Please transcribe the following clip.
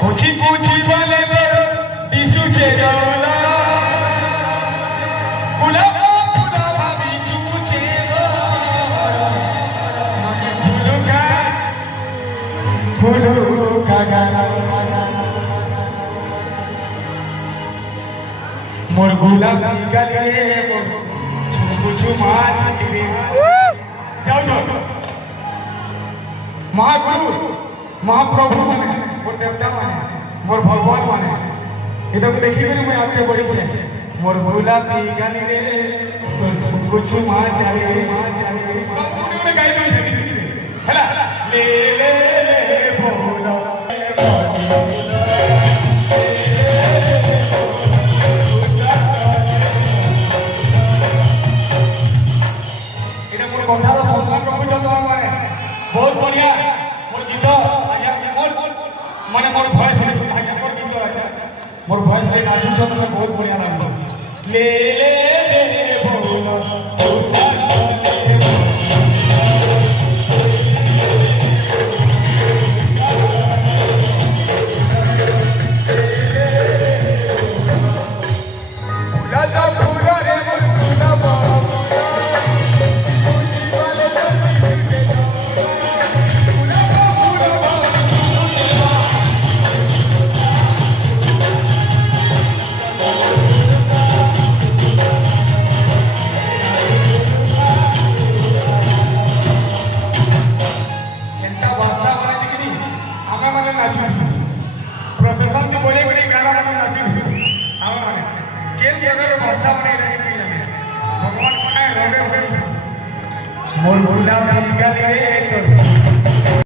कुची कुची वाले दिसुचे गवला गुलाब फुला भाभी चुचे फुलू का गाना मोर गुलाब गले छुपु छुमा चितरे जाओ जाओ महागुरु महाप्रभु माने मोर देवता माने मोर भगवान माने इधर को देखी मैं आपके बड़ी से मोर गुलाब गले रे तो छुपु छुमा चले सब उन्होंने गाई दो हैला ले ले ले भोला कथा सम्मान रखुच तुम्हें बहुत बढ़िया मोर गीत आज्ञा माने मोर भॉइस आज्ञा मोर गीत मोर भॉइस रे नाचु तुम्हें बहुत बढ़िया लागल ले ले ले बोला प्रशासन के बड़े बड़े गाना बने नाचू हम माने केन जगह भाषा बने रही की जाने भगवान खाए रोने मोर गुलाब गले रे तो